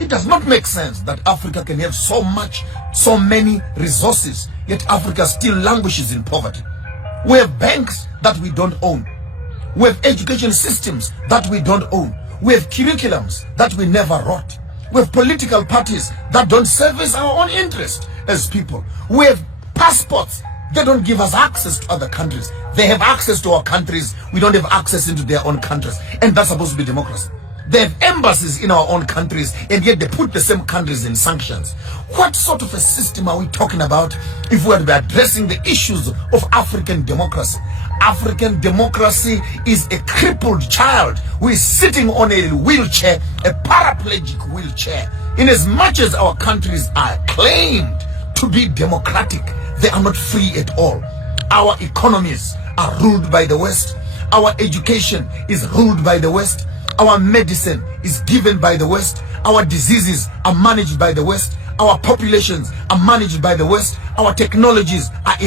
It does not make sense that Africa can have so many resources, yet Africa still languishes in poverty. We have banks that we don't own. We have education systems that we don't own. We have curriculums that we never wrote. We have political parties that don't service our own interest as people. We have passports. They don't give us access to other countries. They have access to our countries. We don't have access into their own countries. And that's supposed to be democracy. They have embassies in our own countries, and yet they put the same countries in sanctions. What sort of a system are we talking about if we are to be addressing the issues of African democracy? African democracy is a crippled child who is sitting on a wheelchair, a paraplegic wheelchair. In as much as our countries are claimed to be democratic, they are not free at all. Our economies are ruled by the West. Our education is ruled by the West. Our medicine is given by the West. Our diseases are managed by the West. Our populations are managed by the West. Our technologies are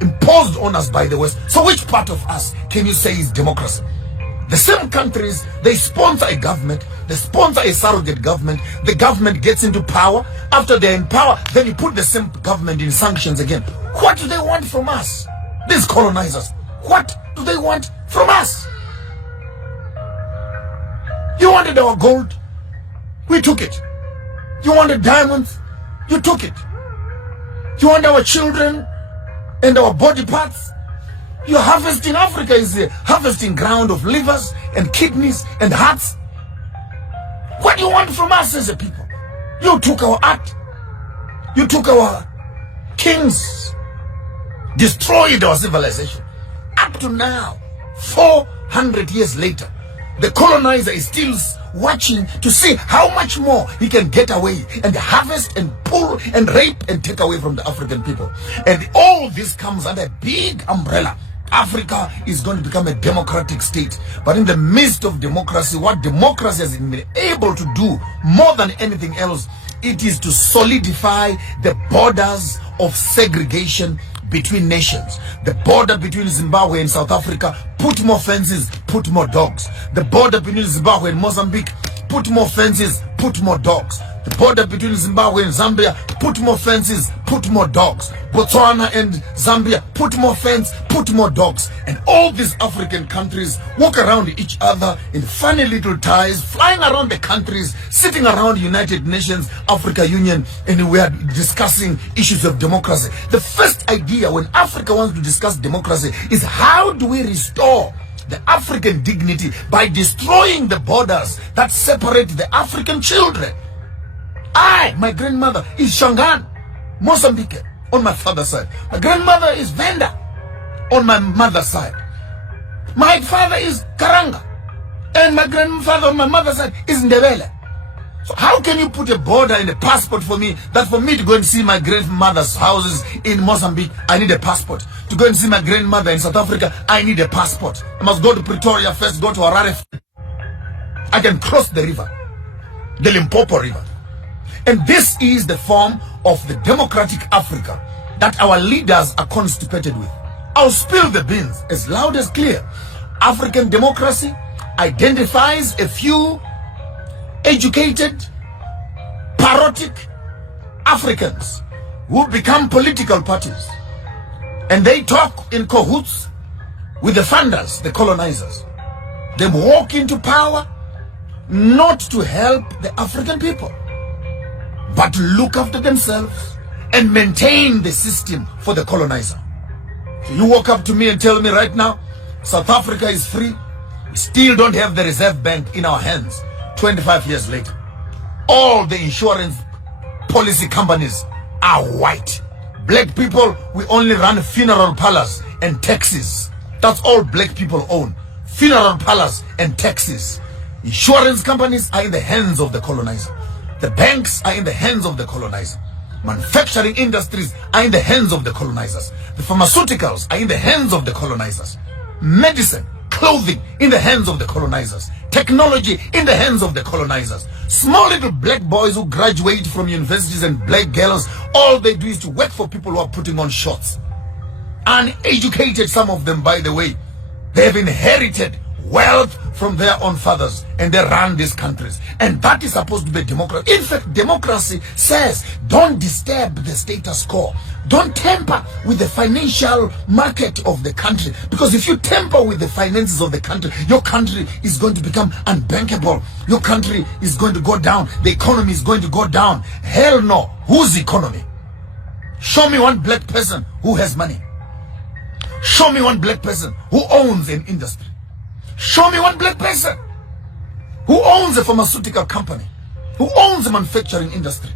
imposed on us by the West. So which part of us can you say is democracy? The same countries, they sponsor a government, they sponsor a surrogate government, the government gets into power. After they're in power, then you put the same government in sanctions again. What do they want from us? These colonizers, what do they want from us? You wanted our gold, we took it. You wanted diamonds, you took it. You want our children and our body parts? You're harvesting. Africa is a harvesting ground of livers and kidneys and hearts. What do you want from us as a people? You took our art. You took our kings. Destroyed our civilization. Up to now, 400 years later, the colonizer is still watching to see how much more he can get away and harvest and pull and rape and take away from the African people. And all this comes under a big umbrella. Africa is going to become a democratic state. But in the midst of democracy, what democracy has been able to do more than anything else, it is to solidify the borders of segregation between nations. The border between Zimbabwe and South Africa, put more fences, put more dogs. The border between Zimbabwe and Mozambique, put more fences, put more dogs. The border between Zimbabwe and Zambia, put more fences, put more dogs. Botswana and Zambia, put more fence, put more dogs. And all these African countries walk around each other in funny little ties, flying around the countries, sitting around United Nations, Africa Union, and we are discussing issues of democracy. The first idea when Africa wants to discuss democracy is how do we restore the African dignity by destroying the borders that separate the African children. My grandmother is Shangaan, Mozambique, on my father's side. My grandmother is Venda, on my mother's side. My father is Karanga, and my grandfather on my mother's side is Ndebele. So how can you put a border and a passport for me, that for me to go and see my grandmother's houses in Mozambique, I need a passport. To go and see my grandmother in South Africa, I need a passport. I must go to Pretoria first, go to Harare. I can cross the river, the Limpopo River. And this is the form of the democratic Africa that our leaders are constipated with. I'll spill the beans as loud as clear. African democracy identifies a few educated, parodic Africans who become political parties. And they talk in cahoots with the funders, the colonizers. They walk into power not to help the African people, but to look after themselves and maintain the system for the colonizer. So you walk up to me and tell me right now, South Africa is free. We still don't have the Reserve Bank in our hands 25 years later. All the insurance policy companies are white. Black people, we only run funeral parlors and taxis. That's all black people own. Funeral parlors and taxis. Insurance companies are in the hands of the colonizer. The banks are in the hands of the colonizer. Manufacturing industries are in the hands of the colonizers. The pharmaceuticals are in the hands of the colonizers. Medicine, clothing in the hands of the colonizers. Technology in the hands of the colonizers. Small little black boys who graduate from universities and black girls, all they do is to work for people who are putting on shorts. Uneducated, some of them, by the way. They have inherited wealth from their own fathers and they run these countries. And that is supposed to be democracy. In fact, democracy says don't disturb the status quo. Don't tamper with the financial market of the country. Because if you tamper with the finances of the country, your country is going to become unbankable. Your country is going to go down. The economy is going to go down. Hell no. Whose economy? Show me one black person who has money. Show me one black person who owns an industry. Show me one black person who owns a pharmaceutical company, who owns a manufacturing industry.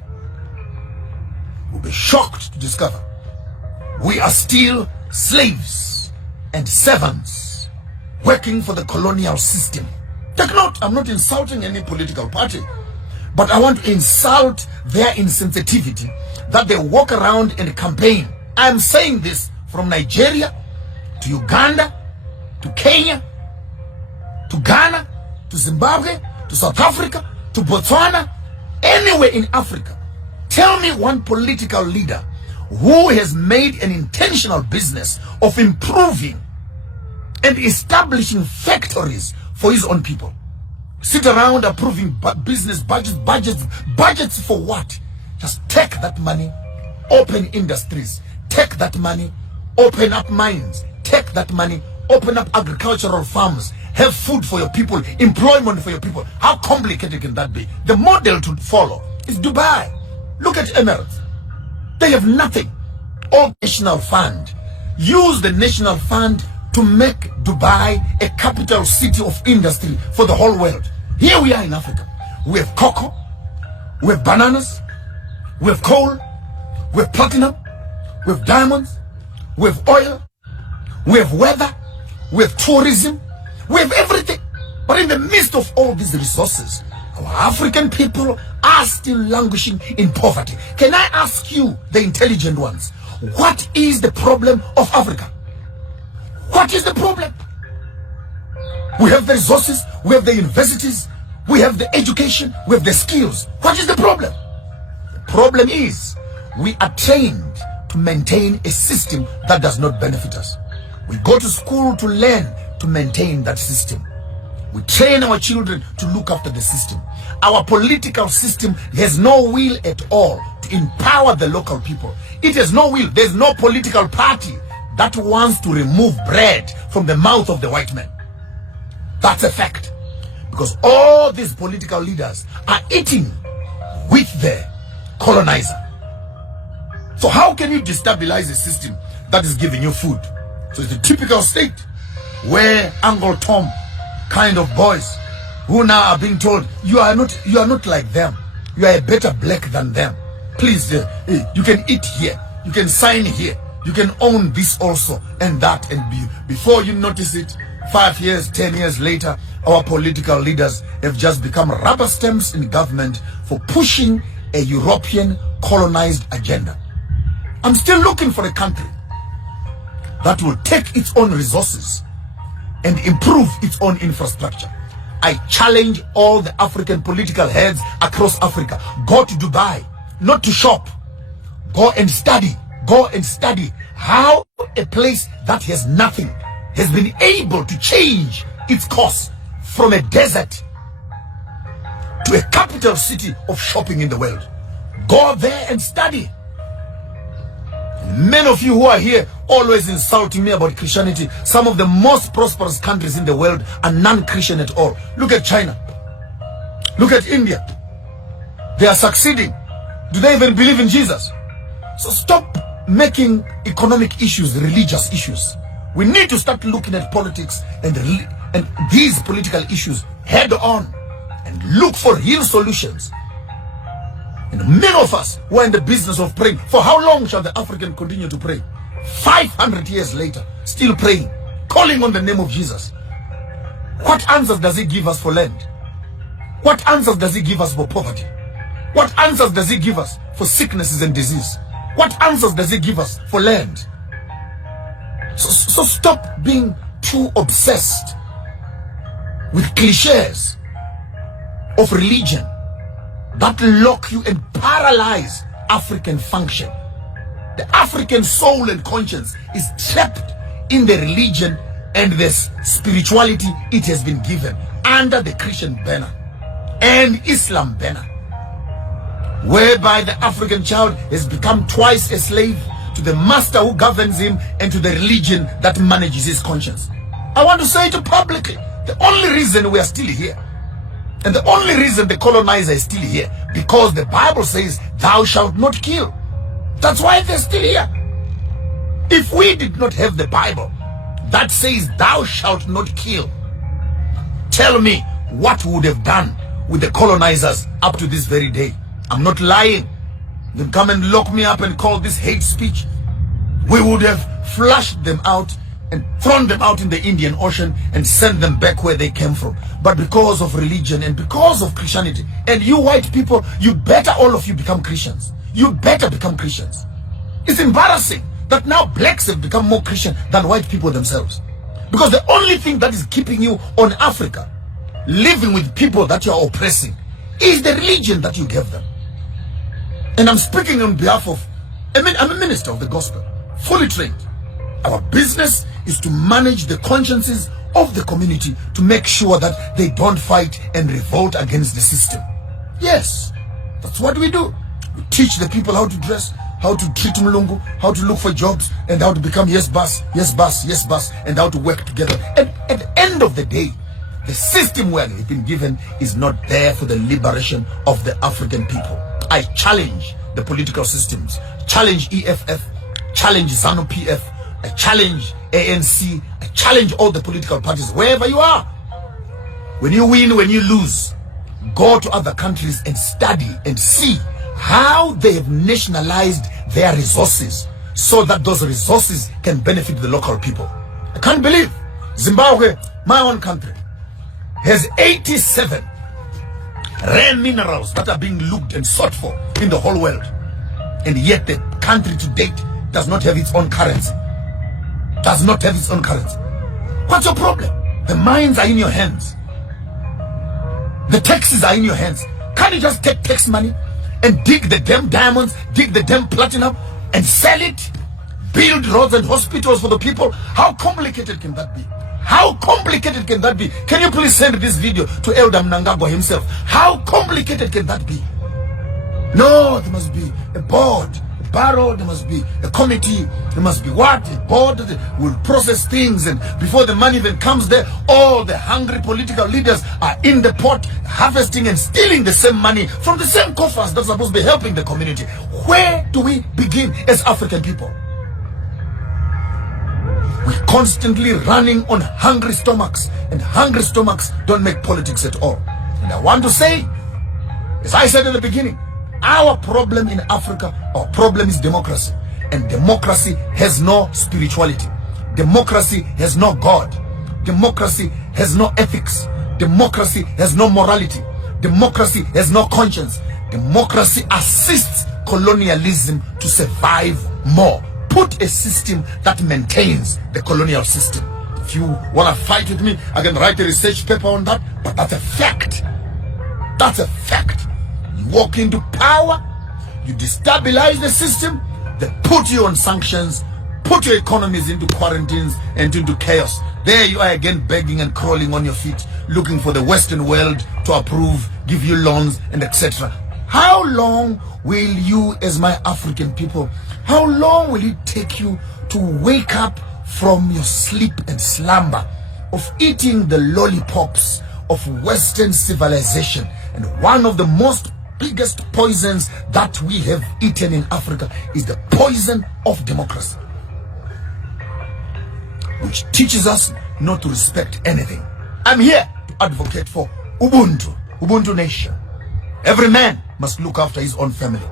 You'll be shocked to discover we are still slaves and servants working for the colonial system. Take note, I'm not insulting any political party, but I want to insult their insensitivity that they walk around and campaign. I'm saying this from Nigeria to Uganda, to Kenya, to Ghana, to Zimbabwe, to South Africa, to Botswana, anywhere in Africa. Tell me one political leader who has made an intentional business of improving and establishing factories for his own people. Sit around approving business budgets for what? Just take that money, open industries, take that money, open up mines, take that money, open up agricultural farms, have food for your people, employment for your people. How complicated can that be? The model to follow is Dubai. Look at Emirates. They have nothing. All national fund. Use the national fund to make Dubai a capital city of industry for the whole world. Here we are in Africa. We have cocoa, we have bananas, we have coal, we have platinum, we have diamonds, we have oil, we have weather, we have tourism, we have everything. But in the midst of all these resources, our African people are still languishing in poverty. Can I ask you, the intelligent ones, what is the problem of Africa? What is the problem? We have the resources, we have the universities, we have the education, we have the skills. What is the problem? The problem is we are trained to maintain a system that does not benefit us. We go to school to learn to maintain that system. We train our children to look after the system. Our political system has no will at all to empower the local people. It has no will. There's no political party that wants to remove bread from the mouth of the white man. That's a fact. Because all these political leaders are eating with the colonizer. So how can you destabilize a system that is giving you food? So it's a typical state where Uncle Tom kind of boys who now are being told you are not like them, you are a better black than them. Please, you can eat here, you can sign here, you can own this also and that, and before you notice it, 5 years, 10 years later, our political leaders have just become rubber stamps in government for pushing a European colonized agenda. I'm still looking for a country that will take its own resources and improve its own infrastructure. I challenge all the African political heads across Africa. Go to Dubai, not to shop. Go and study. Go and study how a place that has nothing has been able to change its course from a desert to a capital city of shopping in the world. Go there and study. Many of you who are here always insulting me about Christianity. Some of the most prosperous countries in the world are non-Christian at all. Look at China. Look at India. They are succeeding. Do they even believe in Jesus? So stop making economic issues religious issues. We need to start looking at politics and these political issues head on and look for real solutions. And many of us who are in the business of praying. For how long shall the African continue to pray? 500 years later, still praying, calling on the name of Jesus. What answers does he give us for land? What answers does he give us for poverty? What answers does he give us for sicknesses and disease? What answers does he give us for land? So stop being too obsessed with cliches of religion that lock you and paralyze African function. The African soul and conscience is trapped in the religion and the spirituality it has been given. under the Christian banner and Islam banner, whereby the African child has become twice a slave to the master who governs him and to the religion that manages his conscience. I want to say it publicly. The only reason we are still here, and the only reason the colonizer is still here, because the Bible says, thou shalt not kill. That's why they're still here. If we did not have the Bible that says, thou shalt not kill, tell me what we would have done with the colonizers up to this very day. I'm not lying. They come and lock me up and call this hate speech. We would have flushed them out and thrown them out in the Indian Ocean and sent them back where they came from. But because of religion and because of Christianity, and you white people, you better all of you become Christians. You better become Christians. It's embarrassing that now blacks have become more Christian than white people themselves. Because the only thing that is keeping you on Africa, living with people that you are oppressing, is the religion that you gave them. And I'm speaking on behalf of, I'm a minister of the gospel, fully trained. Our business is to manage the consciences of the community to make sure that they don't fight and revolt against the system. Yes, that's what we do. We teach the people how to dress, how to treat Mulungu, how to look for jobs, and how to become yes boss, yes boss, yes boss, and how to work together. And at the end of the day, the system we have been given is not there for the liberation of the African people. I challenge the political systems, challenge EFF, challenge ZANU-PF, I challenge ANC, I challenge all the political parties, wherever you are. When you win, when you lose, go to other countries and study and see how they have nationalized their resources so that those resources can benefit the local people. I can't believe Zimbabwe, my own country, has 87 rare minerals that are being looked and sought for in the whole world. And yet the country to date does not have its own currency. Does not have its own currency. What's your problem? The mines are in your hands. The taxes are in your hands. Can't you just take tax money and dig the damn diamonds, dig the damn platinum and sell it? Build roads and hospitals for the people? How complicated can that be? How complicated can that be? Can you please send this video to Elder Mnangagwa himself? How complicated can that be? No, there must be a board, a barrel, there must be a committee, there must be what? A board that will process things, and before the money even comes there, all the hungry political leaders are in the pot, harvesting and stealing the same money from the same coffers that's supposed to be helping the community. Where do we begin as African people? We're constantly running on hungry stomachs, and hungry stomachs don't make politics at all. And I want to say, as I said in the beginning, our problem in Africa, our problem is democracy. And democracy has no spirituality. Democracy has no God. Democracy has no ethics. Democracy has no morality. Democracy has no conscience. Democracy assists colonialism to survive more. Put a system that maintains the colonial system. If you want to fight with me, I can write a research paper on that, but that's a fact. That's a fact. You walk into power, you destabilize the system, they put you on sanctions, put your economies into quarantines and into chaos. There you are again begging and crawling on your feet, looking for the Western world to approve, give you loans and etc. How long will you, as my African people, how long will it take you to wake up from your sleep and slumber of eating the lollipops of Western civilization? And one of the most biggest poisons that we have eaten in Africa is the poison of democracy, which teaches us not to respect anything. I'm here to advocate for Ubuntu, Ubuntu nation. Every man must look after his own family.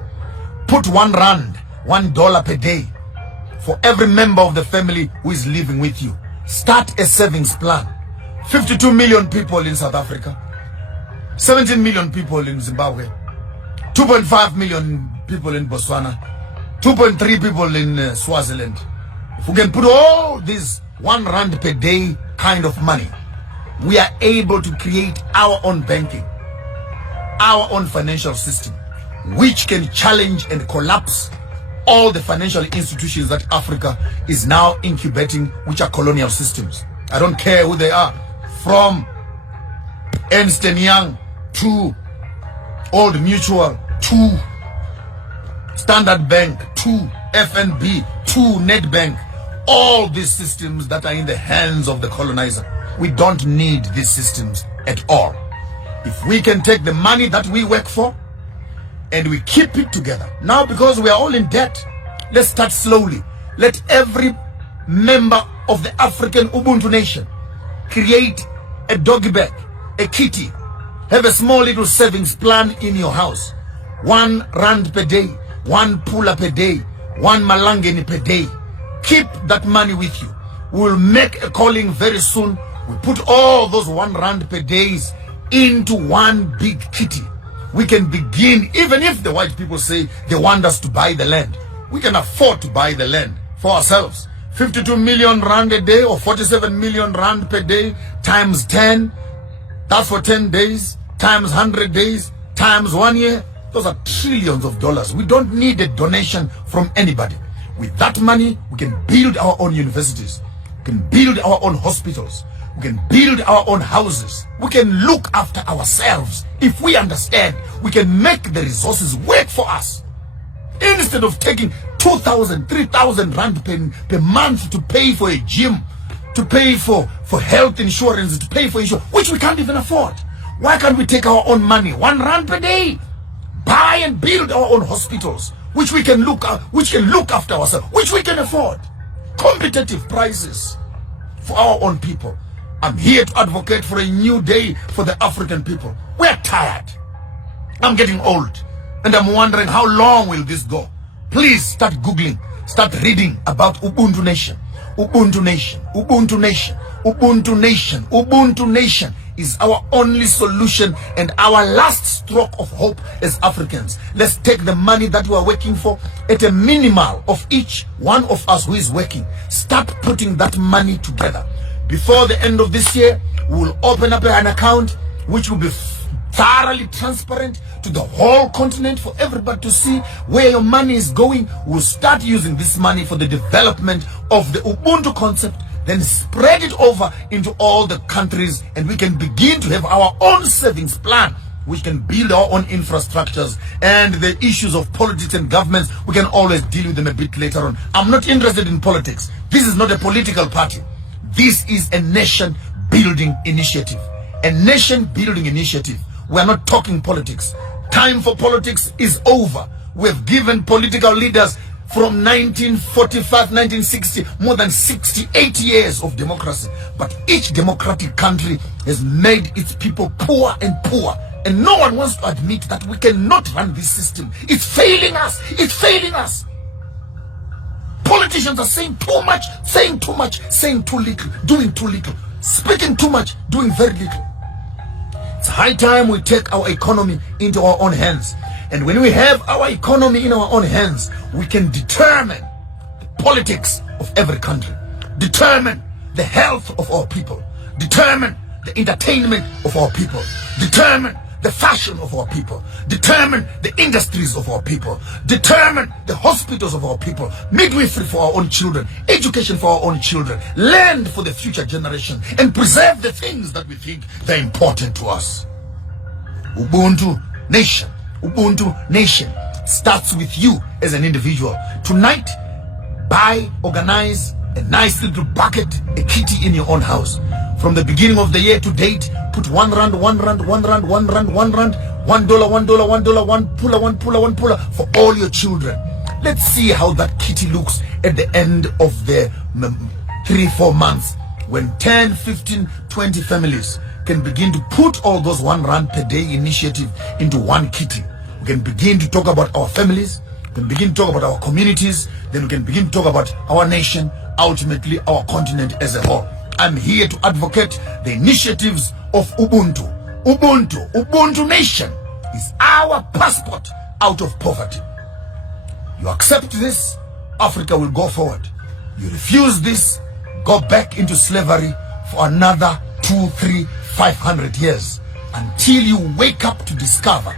Put R1, $1 per day for every member of the family who is living with you. Start a savings plan. 52 million people in South Africa, 17 million people in Zimbabwe, 2.5 million people in Botswana, 2.3 people in Swaziland. If we can put all this R1 per day kind of money, we are able to create our own banking, our own financial system, which can challenge and collapse all the financial institutions that Africa is now incubating, which are colonial systems. I don't care who they are, from Ernst & Young, 2. Old Mutual, 2. Standard Bank, 2. FNB, 2. Nedbank. All these systems that are in the hands of the colonizer. We don't need these systems at all. If we can take the money that we work for and we keep it together. Now, because we are all in debt, let's start slowly. Let every member of the African Ubuntu nation create a doggy bag, a kitty. Have a small little savings plan in your house. 1 rand per day, 1 pula per day, 1 malangeni per day. Keep that money with you. We'll make a calling very soon. We'll put all those 1 rand per days into one big kitty. We can begin, even if the white people say they want us to buy the land. We can afford to buy the land for ourselves. 52 million rand a day or 47 million rand per day times 10. That's for 10 days times 100 days times 1 year. Those are trillions of dollars. We don't need a donation from anybody. With that money, we can build our own universities. We can build our own hospitals. We can build our own houses. We can look after ourselves. If we understand, we can make the resources work for us. Instead of taking 2,000, 3,000 rand per month to pay for a gym, to pay for health insurance, to pay for insurance, which we can't even afford. Why can't we take our own money, 1 rand per day, buy and build our own hospitals, which we can look after ourselves, which we can afford. Competitive prices for our own people. I'm here to advocate for a new day for the African people. We're tired. I'm getting old. And I'm wondering, how long will this go? Please start Googling, start reading about Ubuntu Nation. Ubuntu Nation, Ubuntu Nation, Ubuntu Nation, Ubuntu Nation is our only solution and our last stroke of hope as Africans. Let's take the money that we are working for at a minimal of each one of us who is working. Start putting that money together. Before the end of this year, we will open up an account which will be thoroughly transparent to the whole continent for everybody to see where your money is going. We'll start using this money for the development of the Ubuntu concept, then spread it over into all the countries, and we can begin to have our own savings plan. We can build our own infrastructures, and the issues of politics and governments, we can always deal with them a bit later on. I'm not interested in politics. This is not a political party. This is a nation building initiative. A nation building initiative. We are not talking politics. Time for politics is over. We have given political leaders from 1945, 1960, more than 68 years of democracy. But each democratic country has made its people poor and poor. And no one wants to admit that we cannot run this system. It's failing us. It's failing us. Politicians are saying too much, saying too much, saying too little, doing too little, speaking too much, doing very little. It's high time we take our economy into our own hands. And when we have our economy in our own hands, we can determine the politics of every country, determine the health of our people, determine the entertainment of our people, determine the fashion of our people, determine the industries of our people, determine the hospitals of our people, midwifery for our own children, education for our own children, land for the future generation, and preserve the things that we think they're important to us. Ubuntu Nation. Ubuntu Nation starts with you as an individual. Tonight, buy, organize a nice little bucket, a kitty in your own house. From the beginning of the year to date, put 1 rand, 1 rand, 1 rand, 1 rand, 1 rand, $1, $1, $1, 1 puller, 1 puller, 1 puller for all your children. Let's see how that kitty looks at the end of the 3-4 months, when 10, 15, 20 families can begin to put all those 1 rand per day initiative into one kitty. We can begin to talk about our families, we can begin to talk about our communities, then we can begin to talk about our nation, ultimately our continent as a whole. I'm here to advocate the initiatives of Ubuntu. Ubuntu, Ubuntu Nation is our passport out of poverty. You accept this, Africa will go forward. You refuse this, go back into slavery for another 2, 3, 500 years until you wake up to discover